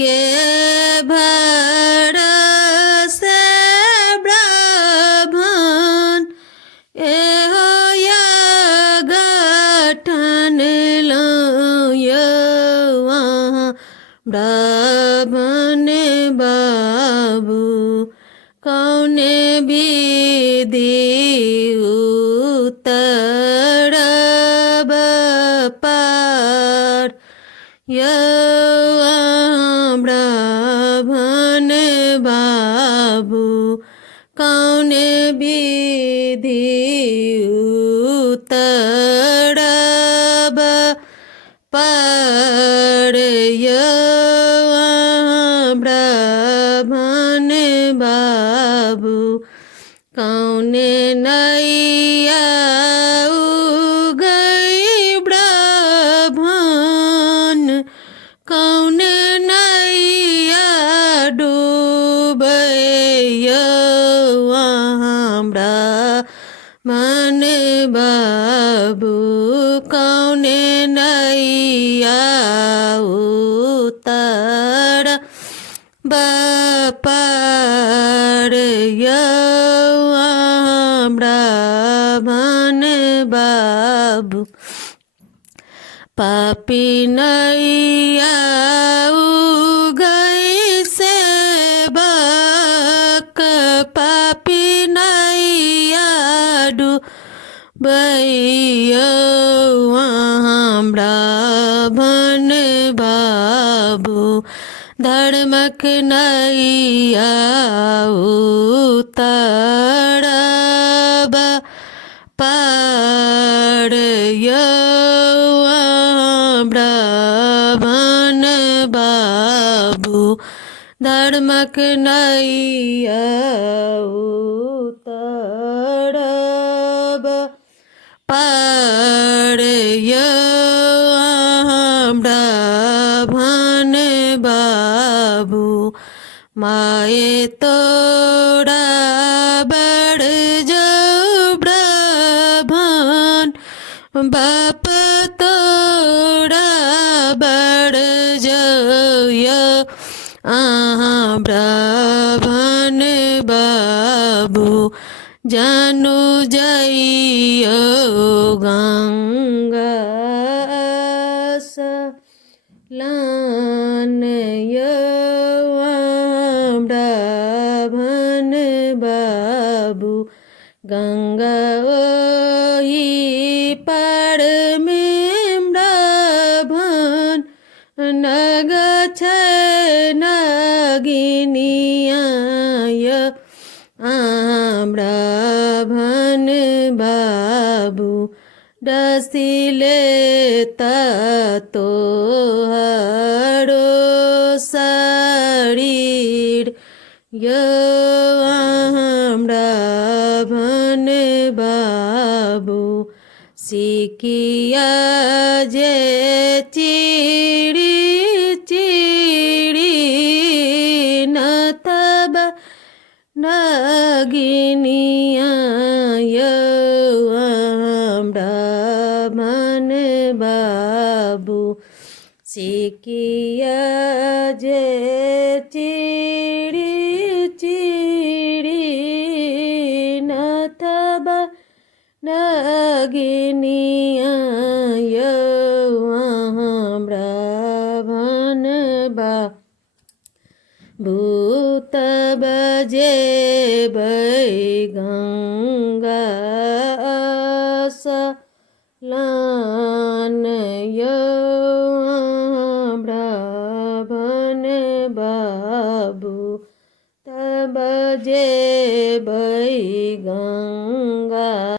के भरोसे ब्राह्मण एहो या गठन वहाँ ब्राह्मण बाबू कौने विधि उतरब पार ब्राह्मण बाबू कौने विधि उतरब पार ब्राह्मण बाबू कौने नैया उगई ब्राह्मण कौने नैया डूबे ब्राह्मण बाबू कौने नैया उतर पार ब्राह्मण बाबू पापी नैया उगई सेवक पापी नैया डूबैया ब्राह्मण बाबू धर्मक नैया उतरब पार ब्राह्मण बाबू धर्मक नैया उतरब पार ब्राह्मण बाबू माए तोड़ा बड़ जो ब्राह्मण बाप तोड़ा बड़ जो ब्राह्मण बाबू जानू जइयो गंगा लान ब्राह्मण बाबू गंगा ओही पार में ब्राह्मण नग नगिनिया ब्राह्मण बाबू डसिले तोहरो शरीर ब्राह्मण बाबू सिकिया जे चिड़ी चिड़ी न तब नगिनिया ब्राह्मण बाबू सिकिया जे चिड़ी चिड़ी न तब नगिनिया ब्राह्मण भूत बजे गंगा लान ब्राह्मण बाबू तब जे गंगा